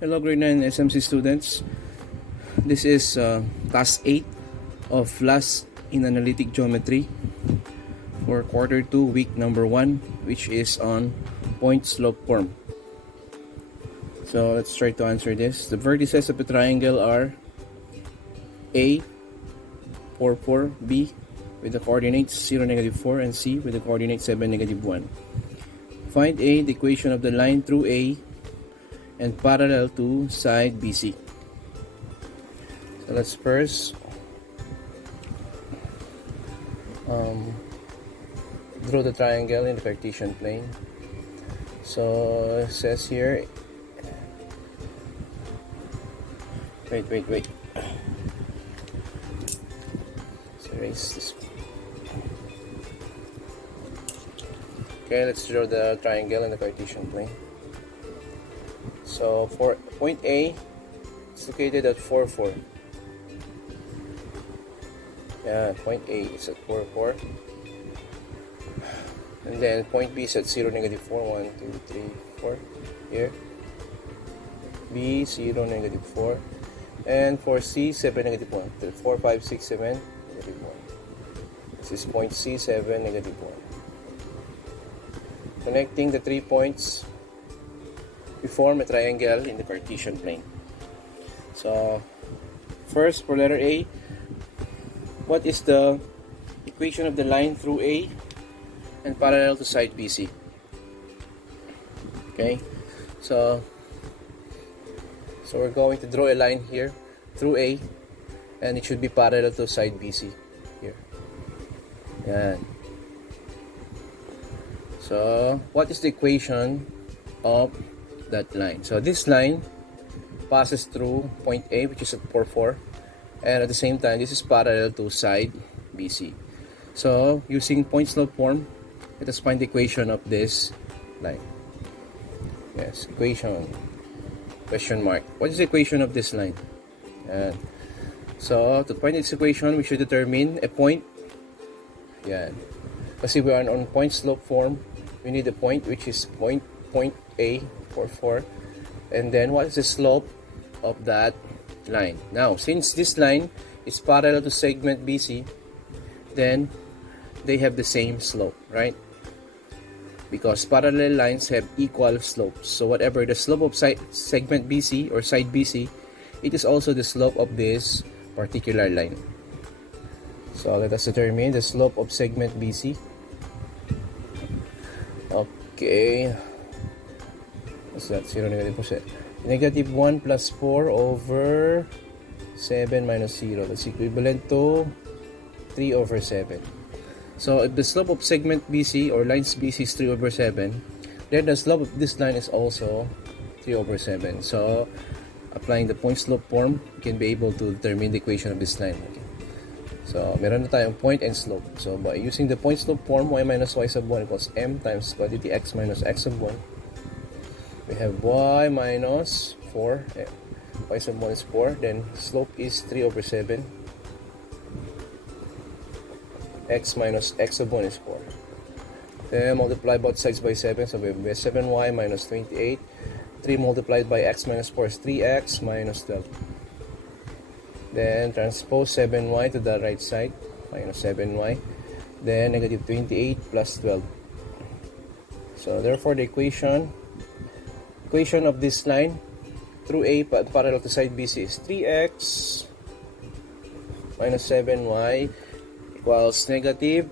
Hello grade 9 SMC students. This is task 8 of last in analytic geometry for quarter 2 week number 1, which is on point slope form. So let's try to answer this. The vertices of a triangle are A 4 4, B with the coordinates 0 negative 4, and C with the coordinates 7 negative 1. Find A, the equation of the line through A and parallel to side BC. So let's first draw the triangle in the Cartesian plane. So it says here, wait. Let's erase this. Okay, let's draw the triangle in the Cartesian plane. So for point A, it's located at 4 4. Yeah, point A is at 4 4. And then point B is at 0 negative 4. 1 2 3 4 here. B 0 negative 4. And for C 7 negative 1. 4 5 6 7 negative 1. This is point C 7 negative 1. Connecting the 3 points, we form a triangle in the Cartesian plane. So first, for letter A, what is the equation of the line through A and parallel to side BC? Okay, so we're going to draw a line here through A, and it should be parallel to side BC here. Yan. So what is the equation of that line? So this line passes through point A, which is at 4 4, and at the same time this is parallel to side BC. So using point slope form, let us find the equation of this line. Yes, equation, question mark. What is the equation of this line? And so to find its equation, we should determine a point. Yan. Kasi we are on point slope form, we need a point which is point A 4 4, and then what is the slope of that line? Now since this line is parallel to segment BC, then they have the same slope, right? Because parallel lines have equal slopes. So whatever the slope of segment BC or side BC, it is also the slope of this particular line. So let us determine the slope of segment BC. Okay, what's that? 0 negative 4. Negative 1 plus 4 over 7 minus 0. That's equivalent to 3 over 7. So if the slope of segment BC or lines BC is 3 over 7, then the slope of this line is also 3 over 7. So applying the point slope form, you can be able to determine the equation of this line. Okay. So meron na tayong point and slope. So by using the point slope form, y minus y sub 1 equals m times quantity x minus x sub 1. We have y minus 4, y sub 1 is 4, then slope is 3 over 7, x minus x sub 1 is 4. Then multiply both sides by 7, so we have 7y minus 28, 3 multiplied by x minus 4 is 3x minus 12. Then transpose 7y to the right side, minus 7y, then negative 28 plus 12. So therefore the equation of this line through A parallel to side BC is 3x minus 7y equals negative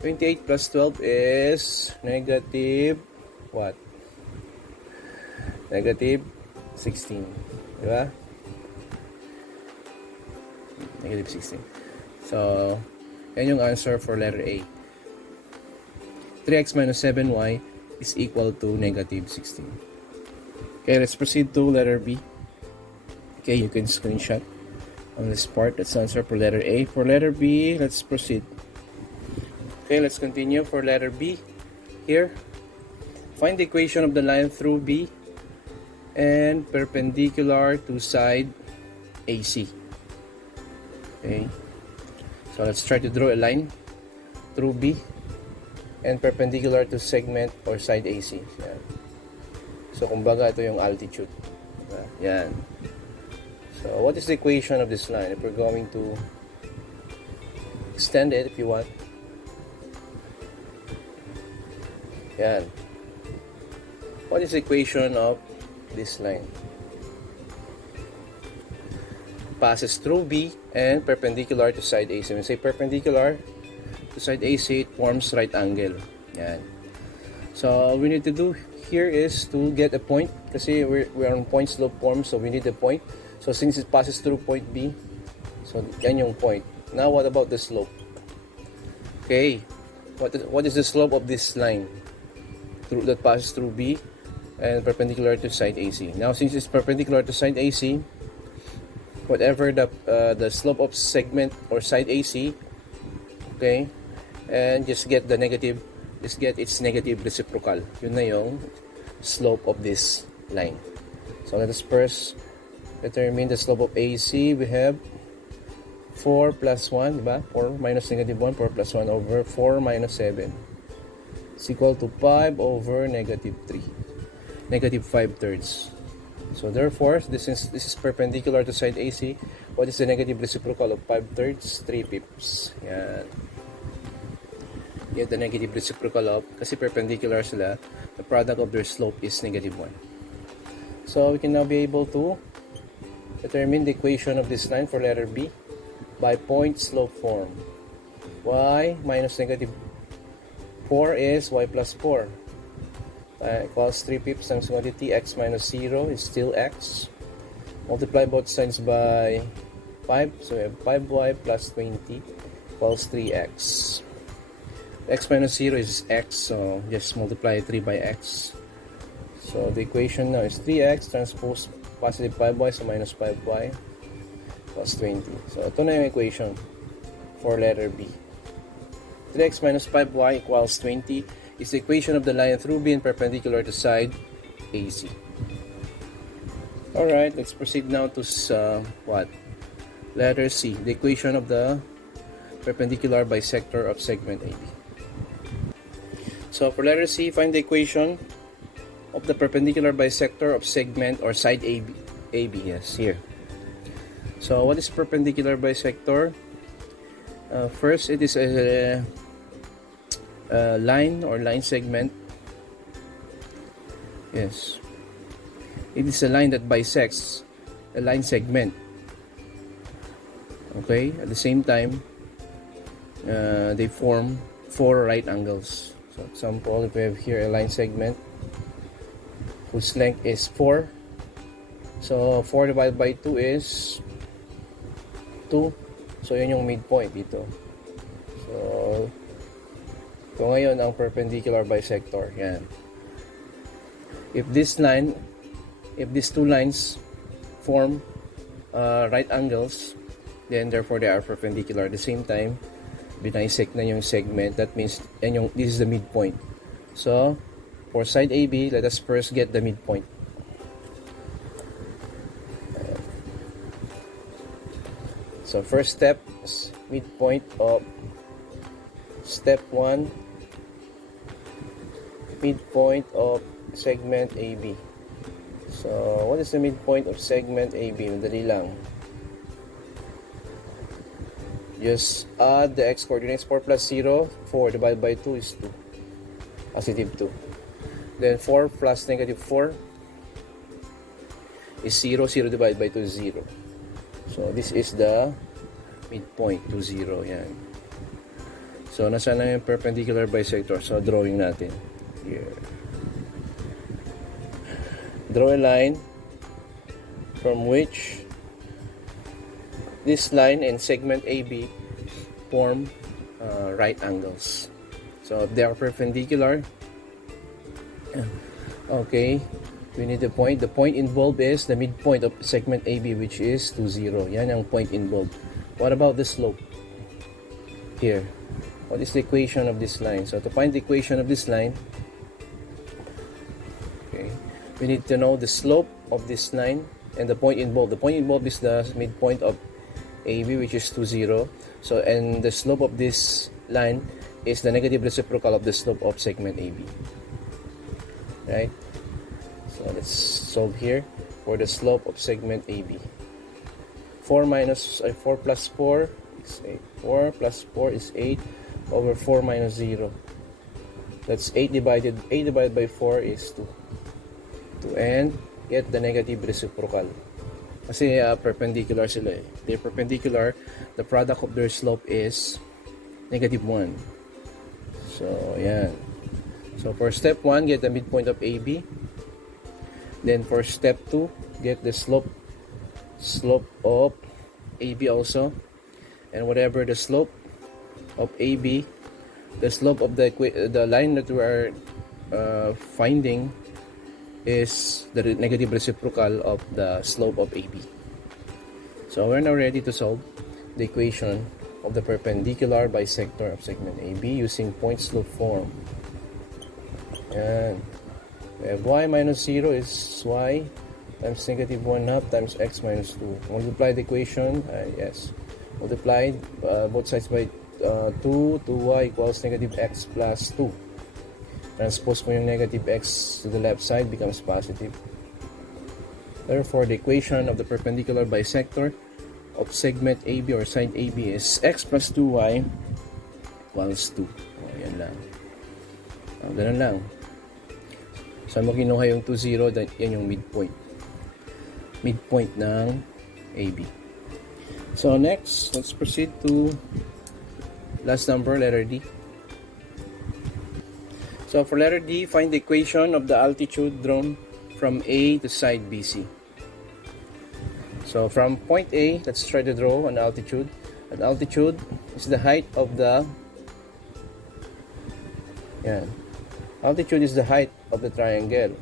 28 plus 12 is negative what? Negative 16. Diba? Negative 16. So yan yung answer for letter A. 3x minus 7y is equal to negative 16. Okay, let's proceed to letter B. Okay, you can screenshot on this part. That's the answer for letter A. For letter B, let's proceed. Okay, let's continue for letter B. Here, find the equation of the line through B and perpendicular to side AC. Okay, so let's try to draw a line through B and perpendicular to segment or side AC. Yan. So kumbaga ito yung altitude. Yan. So, what is the equation of this line? If we're going to extend it, if you want. Yan. What is the equation of this line? Passes through B and perpendicular to side AC. When we say perpendicular to side AC, it forms right angle. Yan. So, all we need to do here is to get a point. Kasi we're on point slope form, so we need a point. So, since it passes through point B, so yan yung point. Now, what about the slope? Okay. What is the slope of this line that passes through B and perpendicular to side AC? Now, since it's perpendicular to side AC, whatever the slope of segment or side AC, okay, and just get its negative reciprocal. Yun na yung slope of this line. So let us first determine the slope of AC. We have 4 plus 1, diba? 4 minus negative 1, 4 plus 1 over 4 minus 7. It's equal to 5 over negative 3. Negative 5/3. So therefore, this is perpendicular to side AC. What is the negative reciprocal of 5/3? 3 pips. Yan. Get the negative reciprocal of, kasi perpendicular sila, the product of their slope is negative 1. So we can now be able to determine the equation of this line for letter B by point slope form. Y minus negative 4 is y plus 4. Equals 3 pips times quantity x minus 0 is still x. Multiply both sides by 5, so we have 5y plus 20 equals 3x. X minus 0 is x, so just multiply 3 by x. So the equation now is 3x transpose positive 5y, so minus 5y plus 20. So ito na yung equation for letter B. 3x minus 5y equals 20 is the equation of the line through B and perpendicular to side AC. Alright, let's proceed now to what? Letter C, the equation of the perpendicular bisector of segment AB. So for letter C, find the equation of the perpendicular bisector of segment or side AB. Yes, here. So what is perpendicular bisector? First, it is a line or line segment. Yes, it is a line that bisects a line segment. Okay, at the same time, they form 4 right angles. So example, if we have here a line segment whose length is 4, so 4 divided by 2 is 2, so yun yung midpoint dito. So ngayon ang perpendicular bisector, yan. If these two lines form right angles, then therefore they are perpendicular. At the same time, binisect na yung segment. That means this is the midpoint. So for side AB, let us first get the midpoint. So first step is midpoint of step 1, midpoint of segment AB. So what is the midpoint of segment AB? Madali lang. Just add the x coordinates. 4 plus 0, 4 divided by 2 is 2. Positive 2. Then 4 plus negative 4 is 0. 0 divided by 2 is 0. So this is the midpoint to 0. Yan. So nasaan na yung perpendicular bisector? So drawing natin. Here. Draw a line from which this line and segment AB form right angles. So if they are perpendicular, okay, we need a point. The point involved is the midpoint of segment AB, which is 2, 0. Yan ang point involved. What about the slope? Here. What is the equation of this line? So to find the equation of this line, okay, we need to know the slope of this line and the point involved. The point involved is the midpoint of AB, which is 2, 0. So, and the slope of this line is the negative reciprocal of the slope of segment AB. Right? So let's solve here. for the slope of segment AB. 4 plus 4 is 8. 4 plus 4 is 8 over 4 minus 0. That's 8 divided by 4 is 2. And get the negative reciprocal. Kasi perpendicular sila eh. They're perpendicular. The product of their slope is negative 1. So, yan. So, for step 1, get the midpoint of AB. Then, for step 2, get the slope of AB also. And whatever the slope of AB, the slope of the line that we are finding is the negative reciprocal of the slope of AB. So we're now ready to solve the equation of the perpendicular bisector of segment AB using point slope form. And we have y minus 0 is y times negative 1/2 times x minus 2. Multiply the equation, yes. Multiply both sides by 2, 2y equals negative x plus 2. Transpose mo yung negative x to the left side, becomes positive. Therefore, the equation of the perpendicular bisector of segment AB or side AB is x plus 2y equals 2. O, yan lang. O, ganun lang. Saan mo kinuha yung 2, 0? Yan yung midpoint. Midpoint ng AB. So, next, let's proceed to last number, letter D. So for letter D, find the equation of the altitude drawn from A to side BC. So from point A, let's try to draw an altitude. An altitude is the height of the altitude is the height of the triangle.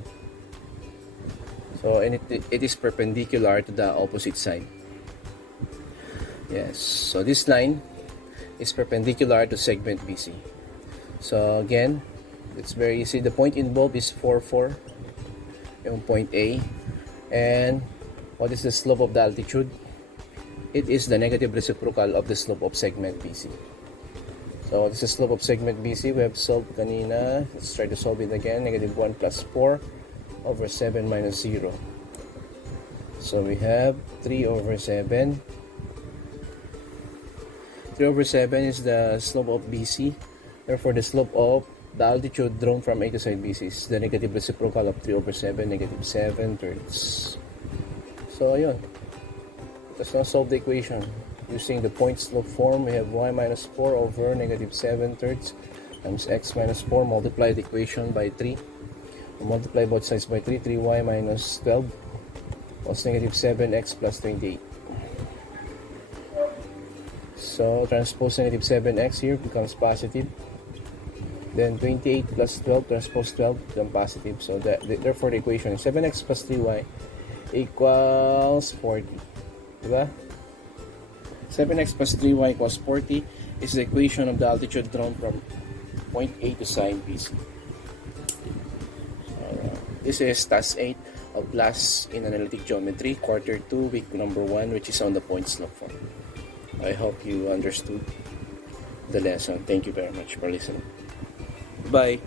So and it is perpendicular to the opposite side. Yes. So this line is perpendicular to segment BC. So again, it's very easy. The point involved is 4, 4, yung point A. And what is the slope of the altitude? It is the negative reciprocal of the slope of segment BC. So what is the slope of segment BC? We have solved kanina. Let's try to solve it again. Negative 1 plus 4 over 7 minus 0. So we have 3 over 7. 3 over 7 is the slope of BC. Therefore, the slope of the altitude drawn from A to side BC is the negative reciprocal of 3 over 7, negative 7 thirds. So, ayun. Let us now solve the equation. Using the point slope form, we have y minus 4 over negative 7 thirds times x minus 4. Multiply the equation by 3. Multiply both sides by 3. 3y minus 12 plus negative 7x plus 28. So, transpose negative 7x here becomes positive. Then 28 plus 12 transpose 12 become positive. So therefore the equation is 7x plus 3y equals 40. Diba? 7x plus 3y equals 40 is the equation of the altitude drawn from point A to side BC. This is task 8 of class in analytic geometry, quarter 2, week number 1, which is on the point slope form. I hope you understood the lesson. Thank you very much for listening. Bye.